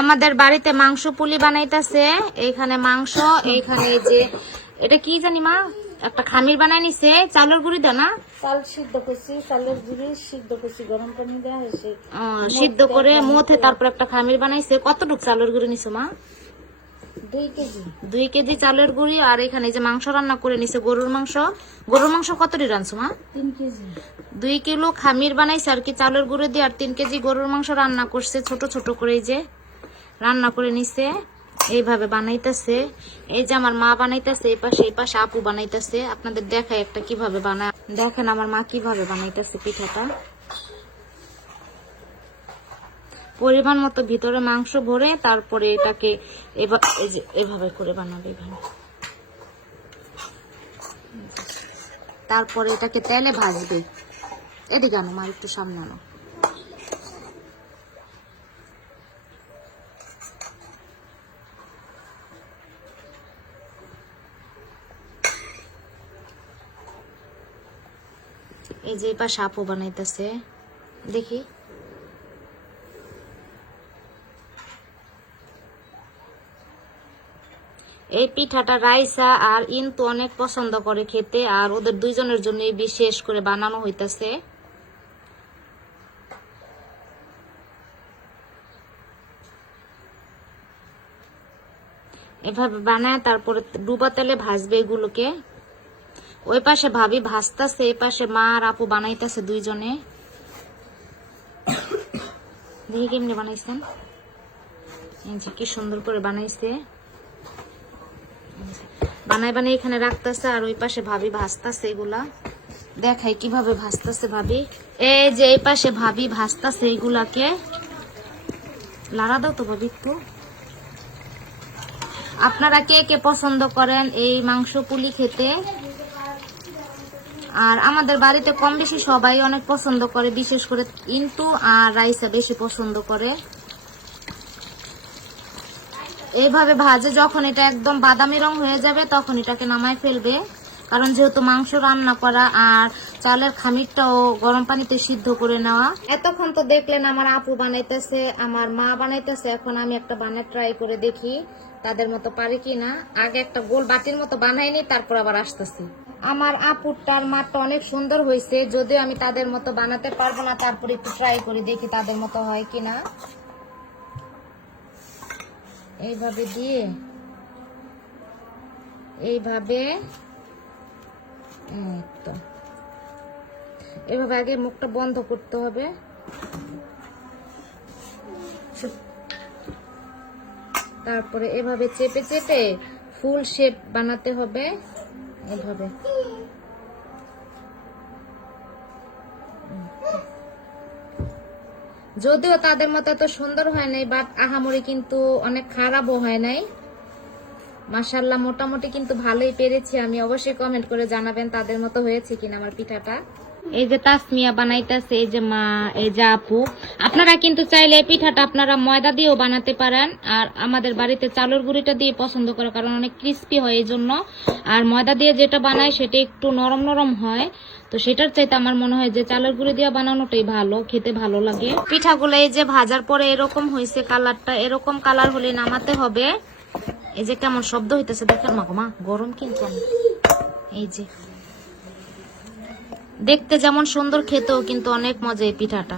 আমাদের বাড়িতে মাংস পুলি বানাইতেছে। এইখানে মাংস, এইখানে এই যে এটা কি জানি মা একটা খামির বানাই নিছে। চালের গুঁড়ি দাও না? চাল সিদ্ধ করছি, চালের গুঁড়ি সিদ্ধ করছি, গরম পানি দেওয়া হয়েছে সিদ্ধ করে মথে তারপর একটা খামির বানাইছে। কতটুক চালের গুঁড়ি নিছো মা? 2 কেজি। 2 কেজি চালের গুঁড়ি। আর এখানে যে মাংস রান্না করে নিছে গরুর মাংস। গরুর মাংস কতটি রানছো মা? 3 কেজি। 2 কিলো খামির বানাইছে আর কি চালের গুঁড়ি দিয়ে, আর 3 কেজি গরুর মাংস রান্না করছে ছোট ছোট করে। এই যে রান্না করে নিছে, এইভাবে বানাইতেছে। এই যে আমার মা বানাইতেছে, এই পাশে আপু বানাইতেছে। আপনাদের দেখায় একটা কিভাবে বানায়, দেখেন আমার মা কিভাবে বানাইতেছে পিঠাটা। পরিমাণ মতো ভিতরে মাংস ভরে তারপরে এটাকে এভাবে করে বানাবে। তারপরে এটাকে তেলে ভাজবে। এদিকে আনো মা, একটু সামনে আনো। এই যে পাশে আপু বানাইতেছে, দেখি। এই পিঠাটা রাইসা আর ইন্তু অনেক পছন্দ করে খেতে, আর ওদের দুইজনের জন্য বিশেষ করে বানানো হইতাছে। এভাবে বানায় তারপরে ডুবা তেলে ভাজবে এগুলোকে। ওই পাশে ভাবি ভাজতাছে, এই পাশে মা আর আপু বানাইতেছে দুইজনে। দেখি কেমনি বানাইছেন, কি সুন্দর করে বানাইছে। বানাই এখানে রাখতেছে, আর ওই পাশে ভাবি ভাজতাছে এগুলা। দেখাই কিভাবে ভাজতাছে ভাবি। এই যে এই পাশে ভাবি ভাজতাছে এগুলাকে। লাড়া দাও তো ভাবি একটু। আপনারা কে কে পছন্দ করেন এই মাংস পুলি খেতে? আর আমাদের বাড়িতে কম বেশি সবাই অনেক পছন্দ করে, বিশেষ করে ইন্তু আর রাইসা বেশি পছন্দ করে। এইভাবে ভাজে যখন এটা একদম বাদামি রং হয়ে যাবে তখন এটাকে নামায় ফেলবে, কারণ যেহেতু মাংস রান্না করা আর চালের খামিরটাও গরম পানিতে সিদ্ধ করে নেওয়া। এতক্ষণ তো দেখলেন আমার আপু বানাইতেছে, আমার মা বানাইতেছে। এখন আমি একটা বানায় ট্রাই করে দেখি তাদের মতো পারি কিনা। আগে একটা গোল বাটির মতো বানাইনি, তারপর আবার আসতেছি। আমার আপুরটার মাঠটা অনেক সুন্দর হয়েছে, যদিও আমি তাদের মতো বানাতে পারবো না, তারপর একটু ট্রাই করে দেখি তাদের মতো হয় কিনা। এইভাবে দিয়ে এইভাবে তো এভাবে আগে মুখটা বন্ধ করতে হবে, তারপরে এভাবে চেপে চেপে ফুল শেপ বানাতে হবে। এভাবে যদিও তাদের মতো এত সুন্দর হয় নাই, বাট আহামরি কিন্তু অনেক খারাপও হয় নাই। মাশাআল্লাহ মোটামুটি কিন্তু ভালোই পেরেছি আমি। অবশ্যই কমেন্ট করে জানাবেন তাদের মতো হয়েছে কিনা আমার পিঠাটা। এই যে তাসমিয়া বানাইতেছে, এই যে মা, এই যে আপু। আপনারা কিন্তু চাইলে এই পিঠাটা আপনারা ময়দা দিয়েও বানাতে পারেন, আর আমাদের বাড়িতে চালের গুঁড়িটা দিয়ে পছন্দ করে, কারণ অনেক ক্রিস্পি হয় এই জন্য। আর ময়দা দিয়ে যেটা বানায় সেটা একটু নরম নরম হয়, তো সেটার চাইতে আমার মনে হয় যে চালের গুঁড়ি দিয়ে বানানোটাই ভালো, খেতে ভালো লাগে। পিঠাগুলো এই যে ভাজার পরে এরকম হয়েছে কালারটা, এরকম কালার হলে নামাতে হবে। এই যে কেমন শব্দ হইতেছে দেখেন মা, গরম কিন্তু। এই যে দেখতে যেমন সুন্দর, খেতেও কিন্তু অনেক মজা এই পিঠাটা।